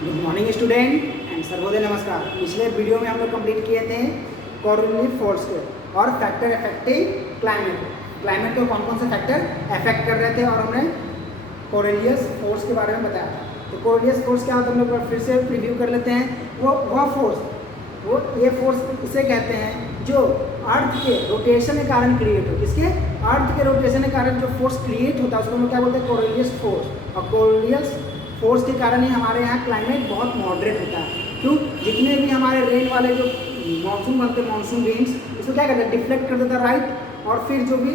Good morning student and Sarvodaya नमस्कार। पिछले video में हम लोग कंप्लीट किए थे कोरोनरी फोर्स के और फैक्टर अफेक्टिंग क्लाइमेट को कौन कौन से फैक्टर अफेक्ट कर रहे थे और हमने कोरोनियस फोर्स के बारे में बताया था। तो कोरोनियस फोर्स क्या होता है हम लोग फिर से रिव्यू कर लेते हैं। ये फोर्स इसे कहते हैं जो अर्थ के रोटेशन के कारण क्रिएट हो। किसके? अर्थ के रोटेशन के कारण जो फोर्स क्रिएट होता है उसको हम लोग क्या बोलते हैं? कोरोनियस फोर्स। और कोरोनियस फोर्स के कारण ही हमारे यहाँ क्लाइमेट बहुत मॉडरेट होता है। क्यों? जितने भी हमारे रेन वाले जो मानसून बनते हैं, मानसून रेन्स, इसको क्या करते हैं? डिफ्लेक्ट कर देता है राइट। और फिर जो भी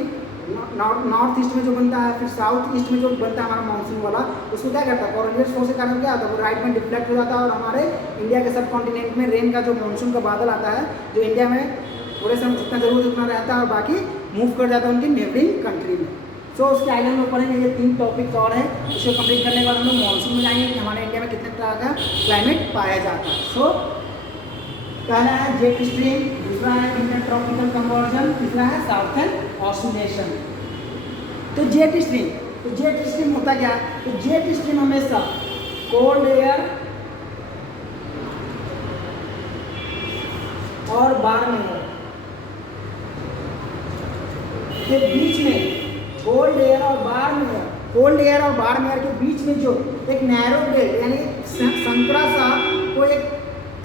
नॉर्थ ईस्ट में जो बनता है, फिर साउथ ईस्ट में जो बनता है हमारा मानसून वाला, उसको क्या करता है? कोरोनियस फोर्स के कारण क्या होता है? वो राइट में डिफ्लेक्ट हो जाता है और हमारे इंडिया के सब कॉन्टिनेंट में रेन का जो मानसून का बादल आता है, जो इंडिया में थोड़े समय जितना जरूरत उतना रहता है और बाकी मूव कर जाता है उनकी नेबरिंग कंट्री में। सो उसके आइलैंड में पढ़ेंगे। ये 3 टॉपिक्स और हैं। इसको कंप्लीट करने के बाद हम लोग मानसून में जाएंगे कि हमारे इंडिया में कितने तरह का क्लाइमेट पाया जाता है। सो पहला है जेट स्ट्रीम, दूसरा है इंटरट्रॉपिकल कन्वर्जन, तीसरा है साउथर्न ऑसिलेशन। तो जेट स्ट्रीम होता क्या है? तो जेट स्ट्रीम हमेशा कोल्ड एयर और वार्म एयर के बीच में, कोल्ड एयर और वार्म एयर के बीच में जो एक नैरो बेल्ट यानी संकरा सा कोई एक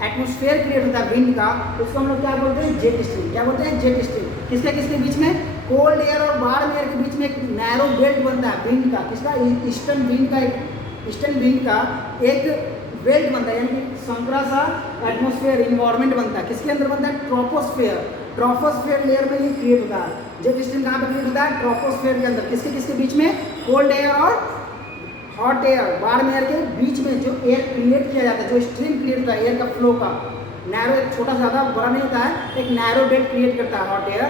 एटमॉस्फेयर क्रिएट होता है विंड का, उसको हम लोग क्या बोलते हैं? Jet stream. क्या बोलते हैं? Jet stream. किसके बीच में? कोल्ड एयर और वार्म एयर के बीच में एक नैरो बेल्ट बनता है विंड का। किसका? ईस्टर्न विंड का एक बेल्ट बनता है, यानी कि संकरा सा एटमॉस्फेयर इन्वायरमेंट बनता है। किसके अंदर बनता है? ट्रोपोस्फेयर लेयर में ये क्रिएट होता है। जेट स्ट्रीम कहाँ पे क्रिएट होता है? ट्रोपोस्फेयर के अंदर। किसके बीच में? कोल्ड एयर और हॉट एयर, वार्म एयर के बीच में जो एयर क्रिएट किया जाता है, जो स्ट्रीम क्रिएट होता है एयर का फ्लो का, नैरो, छोटा ज़्यादा बड़ा नहीं होता है, एक नैरो बेल्ट क्रिएट करता है hot air,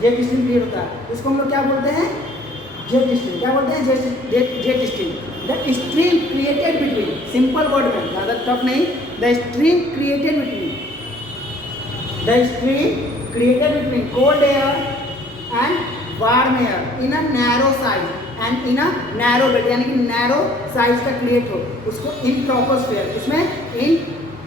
jet stream create होता है। इसको हम लोग क्या बोलते हैं? Jet stream. क्या बोलते हैं? Jet stream. The stream created between, simple word में, ज़्यादा टफ नहीं, the stream created between cold air and warm air in a narrow size and in a narrow belt, यानी कि नैरो साइज का create हो, उसको इन ट्रोपोस्फेयर, इसमें in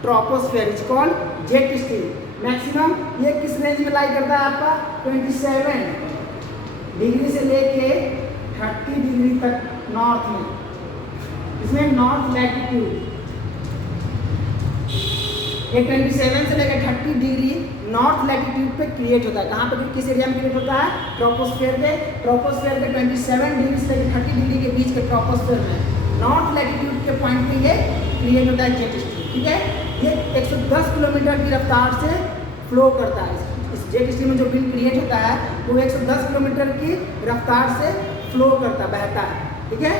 troposphere is called jet stream. Maximum ये किस range में लाई करता है आपका? 27 डिग्री से लेके 30 डिग्री तक नॉर्थ में, इसमें नॉर्थ लैटिट्यूड, ये 27 से लेकर 30 डिग्री नॉर्थ लैटिट्यूड पे क्रिएट होता है। कहाँ पे? किस एरिया में क्रिएट होता है? ट्रोपोस्फेयर के 27 डिग्री से लेकर 30 डिग्री के बीच के ट्रोपोस्फेयर में नॉर्थ लैटिट्यूड के पॉइंट पे ये क्रिएट होता है जेट स्ट्रीम। ठीक है, ये 110 किलोमीटर की रफ्तार से फ्लो करता है। इस जेट स्ट्रीम में जो विंड क्रिएट होता है वो 110 किलोमीटर की रफ्तार से फ्लो करता, बहता है। ठीक है,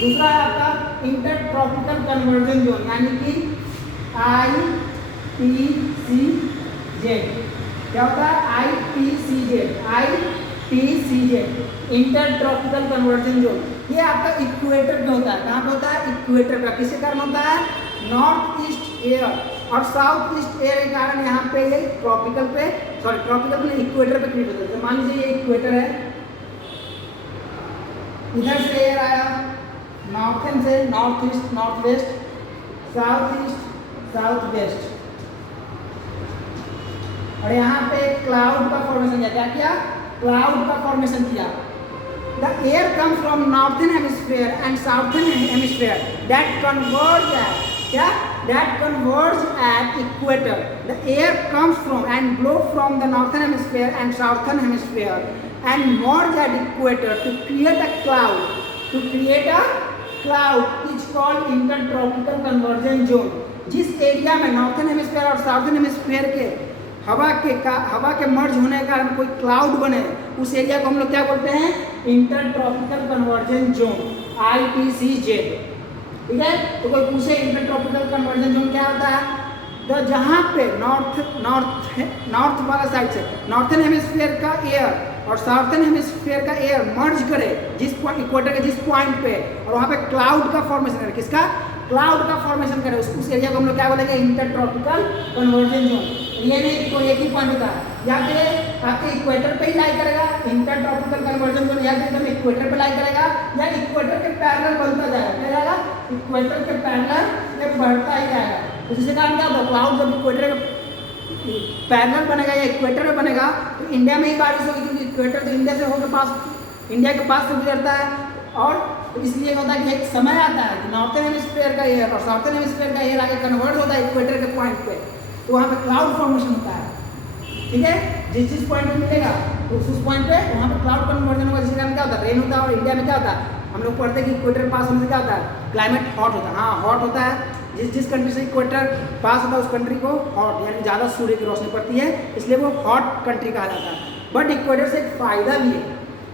दूसरा है आपका इंटरट्रॉपिकल कन्वर्जन जोन, यानी कि IPCZ। क्या होता है? IPCZ, intertropical conversion zone. ये आपका इक्वेटर पे होता है। कहाँ पे होता है? इक्वेटर पे। किसके कारण होता है? नॉर्थ ईस्ट एयर और साउथ ईस्ट एयर के कारण यहाँ पे ये ट्रॉपिकल पे नहीं, इक्वेटर पे क्रिएट होता है। मान लीजिए ये इक्वेटर है, इधर से एयर आया नॉर्थन से north east, north west, south east, south west, और यहाँ पे क्लाउड का फॉर्मेशन किया। क्या किया? क्लाउड का फॉर्मेशन किया। The air comes from northern hemisphere and southern hemisphere that converge at equator. The air comes from and blow from the northern hemisphere and southern hemisphere and merge at equator to create a cloud is called intertropical convergence zone। जिस area में northern hemisphere और southern hemisphere के हवा के मर्ज होने के कारण कोई क्लाउड बने, उस एरिया को हम लोग क्या बोलते हैं? Intertropical conversion zone, IPCZ। ठीक है, तो कोई पूछे इंटरट्रॉपिकल कन्वर्जन जोन क्या होता है? तो जहाँ पे नॉर्थ वाला साइड से नॉर्थन हेमिस्फीयर का एयर और साउथर्न हेमिस्फीयर का एयर मर्ज करे जिस इक्वेटर के जिस पॉइंट पे, और वहाँ पे क्लाउड का फॉर्मेशन करे। किसका? क्लाउड का फॉर्मेशन करे, उस एरिया को हम लोग क्या बोलेंगे? Intertropical conversion zone. ये नहीं कि कोई एक ही पॉइंट होता है, या फिर आपके इक्वेटर पे ही लाई करेगा इंटरट्रॉपिकल कन्वर्जन जोन, या फिर एकदम इक्वेटर पे लाई करेगा, या इक्वेटर के पैरेलल बनता जाएगा। क्या जाएगा? इक्वेटर के पैरेलल या बढ़ता ही जाएगा। तो जिसके कारण क्या होता है, क्लाउड जब इक्वेटर पैरेलल बनेगा या इक्वेटर में बनेगा तो इंडिया में ही बारिश होगी, क्योंकि इक्वेटर तो इंडिया से होकर पास, इंडिया के पास से गुजरता है। और तो इसलिए होता है कि एक समय आता है कि नॉर्थन हेमिस्फीयर का एयर और साउथर्न हेमिस्फीयर का एयर आगे कन्वर्ट होता है इक्वेटर के पॉइंट पे, तो वहाँ पे क्लाउड फॉर्मेशन होता है। ठीक है, जिस पॉइंट पे मिलेगा तो उस पॉइंट पे वहाँ पे क्लाउड कन्वर्जन होगा, जिसके कारण क्या होता है, रेन होता है। और इंडिया में क्या होता है, हम लोग पढ़ते हैं कि इक्वेटर पास होने से क्या होता है, क्लाइमेट हॉट होता है। हाँ, हॉट होता है। जिस कंट्री से इक्वेटर पास होता है उस कंट्री को हॉट यानी ज़्यादा सूर्य की रोशनी पड़ती है, इसलिए वो हॉट कंट्री कहा जाता है। बट इक्वेटर से एक फ़ायदा भी है,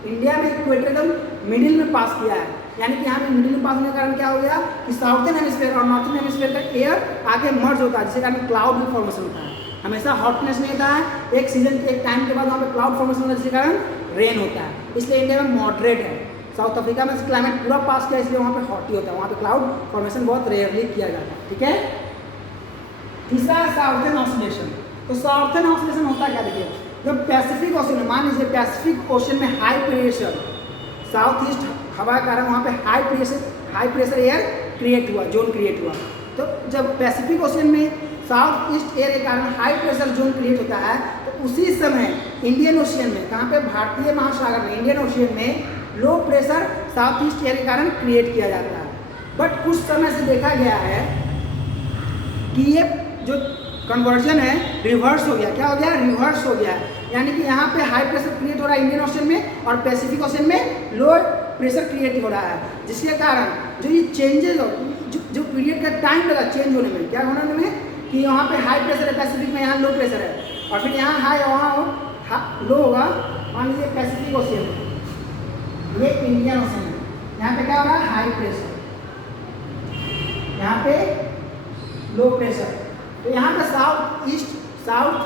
इंडिया में इक्वेटर एकदम मिडिल में पास किया है, यानी कि यहाँ पे मिडिल में पास होने के कारण क्या हो गया कि साउथर्न हेमिस्फीयर और नॉर्थर्न हेमिस्फीयर का एयर आके मर्ज होता है, जिसके कारण क्लाउड भी फॉर्मेशन होता है। हमेशा हॉटनेस नहीं होता है, एक सीजन एक टाइम के बाद वहाँ पे क्लाउड फॉर्मेशन होता है, जिसके कारण रेन होता है। इसलिए इंडिया में मॉडरेट है। साउथ अफ्रीका में क्लाइमेट पूरा पास किया, इसलिए वहाँ पे हॉट ही होता है, वहाँ पे क्लाउड फॉर्मेशन बहुत रेयरली किया जाता है। ठीक है, तीसरा है साउथर्न ऑसिलेशन। तो साउथर्न ऑसिलेशन होता क्या, देखिए जब पैसिफिक ओशन, मान लीजिए पैसिफिक ओशन में हाई प्रेशर, साउथ ईस्ट हवा के कारण वहाँ पे हाई प्रेशर एयर क्रिएट हुआ, जोन क्रिएट हुआ। तो जब पैसिफिक ओशन में साउथ ईस्ट एयर के कारण हाई प्रेशर जोन क्रिएट होता है, तो उसी समय इंडियन ओशियन में, कहाँ पे, भारतीय महासागर में, इंडियन ओशियन में low pressure south east air के कारण क्रिएट किया जाता है। बट कुछ समय से देखा गया है कि ये जो कन्वर्जन है रिवर्स हो गया। क्या हो गया, रिवर्स हो गया। यानी कि यहाँ पे हाई प्रेशर क्रिएट हो रहा है इंडियन ओशन में और पैसिफिक ओशन में लो प्रेशर क्रिएट हो रहा है, जिसके कारण जो ये चेंजेस हो, जो पीरियड का टाइम लगा चेंज होने में, क्या होने में कि यहाँ पे हाई प्रेशर है पैसिफिक में, यहाँ लो प्रेशर है, और फिर यहाँ हाई वहाँ लो होगा। मान लीजिए पैसिफिक ओशन, ये इंडियन ओशन है, यहाँ पे क्या हो रहा है, हाई प्रेशर, यहाँ पे लो प्रेशर। तो यहाँ पे साउथ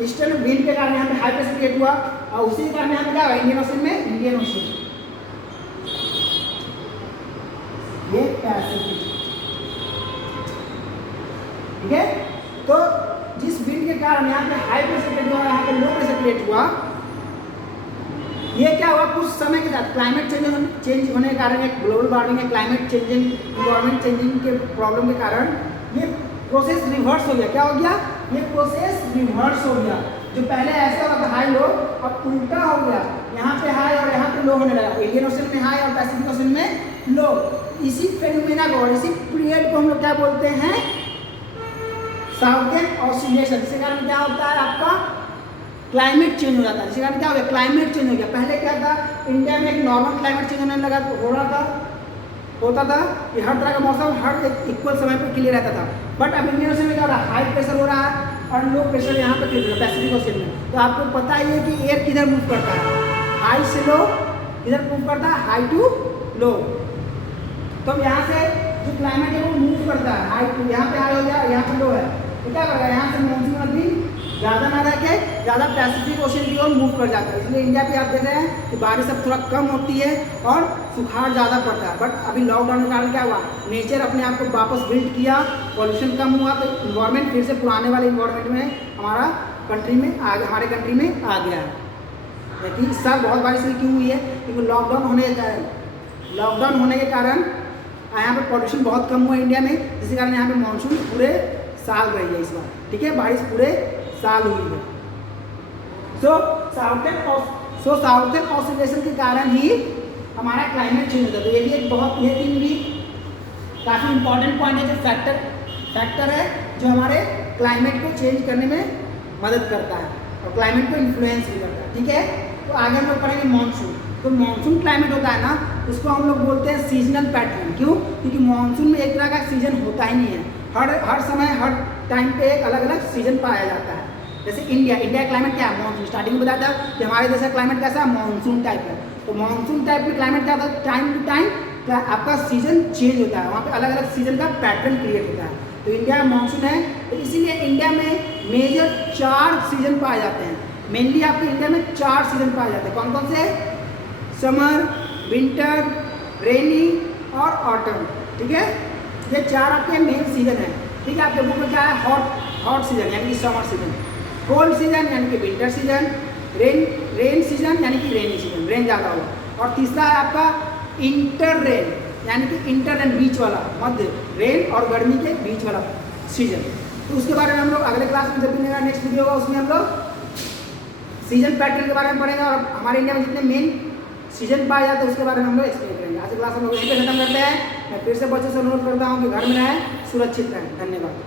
ईस्टर्न विंड के कारण यहाँ पे हाई प्रेशर क्रिएट हुआ, और उसी के कारण यहाँ पे क्या हुआ, इंडियन ओशन में, इंडियन ओशन, ये पैसिफिक। ठीक है, तो जिस विंड के कारण यहाँ पे हाई प्रेशर क्रिएट हुआ, यहाँ पे लो प्रेशर क्रिएट हुआ, ये क्या हुआ, कुछ समय के साथ क्लाइमेट चेंज होने के कारण, एक ग्लोबल वार्मिंग है, क्लाइमेट चेंजिंग, इन्वायरमेंट चेंजिंग के प्रॉब्लम के कारण ये प्रोसेस रिवर्स हो गया। क्या हो गया, ये प्रोसेस रिवर्स हो गया। जो पहले ऐसा होता था हाई लो, अब उल्टा हो गया, यहाँ पे हाई और यहाँ पे लो होने लगा, इंडियन ओशन में हाई और पैसिफिक ओशन में लो। इसी फेनोमेना को और इसी पीरियड को हम लोग क्या बोलते हैं, साउथर्न ऑसिलेशन। जिसके कारण क्या होता है, आपका क्लाइमेट चेंज हो जाता है। जिसके कारण क्या हो गया, क्लाइमेट चेंज हो गया। पहले क्या था, इंडिया में एक नॉर्मल क्लाइमेट चेंज होने लगा, होता था कि हर तरह का मौसम हर एक इक्वल समय पर क्लियर रहता था। बट अब इंडियन ओशन में क्या हो रहा है, हाई प्रेशर हो रहा है और लो प्रेशर यहाँ पर क्रिएट हो रहा है पैसिफिक ओशन में। तो आपको पता ही है कि एयर किधर मूव करता है, हाई से लो किधर मूव करता है, हाई टू लो। तो यहाँ से जो क्लाइमेट है वो मूव करता है, हाई टू, यहाँ पे हाई हो गया, यहाँ पे लो है, तो क्या करेगा, यहाँ से मानसून अभी ज़्यादा ना रह के ज़्यादा पैसिफिक ओशन की ओर मूव कर जाता है। इसलिए इंडिया पे आप देख रहे हैं कि बारिश अब थोड़ा कम होती है और सुखाड़ ज़्यादा पड़ता है। बट अभी लॉकडाउन के कारण क्या हुआ, नेचर अपने आप को वापस बिल्ड किया, पॉल्यूशन कम हुआ, तो इन्वायरमेंट फिर से पुराने वाले इन्वायरमेंट में हमारा कंट्री में हमारे कंट्री में आ गया है। लेकिन इस साल बहुत बारिश हुई, क्यों हुई है, क्योंकि लॉकडाउन होने के कारण यहाँ पे पॉल्यूशन बहुत कम हुआ इंडिया में, जिसके कारण यहाँ पे मानसून पूरे साल रही है इस बार। ठीक है, बारिश पूरे साल हुई है। सो साउथर्न ऑसिलेशन के कारण ही हमारा क्लाइमेट चेंज होता है। तो ये भी एक बहुत, ये दिन भी काफ़ी इंपॉर्टेंट पॉइंट है, जो फैक्टर है जो हमारे क्लाइमेट को चेंज करने में मदद करता है और क्लाइमेट को इन्फ्लुएंस भी करता है। ठीक है, तो आगे हम लोग पढ़ेंगे मानसून। तो मानसून क्लाइमेट होता है ना, उसको हम लोग बोलते हैं सीजनल पैटर्न। क्यों, क्योंकि मानसून में एक तरह का सीजन होता ही नहीं है, हर समय हर टाइम पे एक अलग अलग सीजन पाया जाता है। जैसे इंडिया क्लाइमेट क्या है, मानसून। स्टार्टिंग में बताया था कि हमारे जैसा क्लाइमेट कैसा है, मानसून टाइप है। तो मानसून टाइप में क्लाइमेट क्या होता है, टाइम टू टाइम आपका सीजन चेंज होता है, वहाँ पे अलग अलग सीजन का पैटर्न क्रिएट होता है। तो इंडिया में मानसून है, तो इसीलिए इंडिया में मेजर 4 सीजन पाए जाते हैं। मेनली आपके इंडिया में 4 सीजन पाए जाते हैं। कौन कौन से, समर, विंटर, रेनी और ऑटम। ठीक है, ये 4 आपके मेन सीजन है। ठीक है, आपके बुक में क्या है, हॉट सीजन यानी कि समर सीजन, कोल्ड सीजन यानी कि विंटर सीजन, रेन सीजन यानी कि रेनी सीजन, रेन ज़्यादा होगा। और तीसरा है आपका इंटर रेन। यानी कि इंटर एंड बीच वाला, मध्य रेन और गर्मी के बीच वाला सीजन। तो उसके बारे में हम लोग अगले क्लास में जब भी मेरा नेक्स्ट वीडियो होगा उसमें हम लोग सीजन पैटर्न के बारे में पढ़ेंगे और हमारे इंडिया में जितने मेन सीजन पाए जाते हैं उसके बारे में हम लोग एक्सप्लेन करेंगे। आज की क्लास हम लोग यहीं पे खत्म करते हैं। मैं फिर से बच्चों से अनुरोध करता हूँ कि घर में रहें, सुरक्षित रहें। धन्यवाद।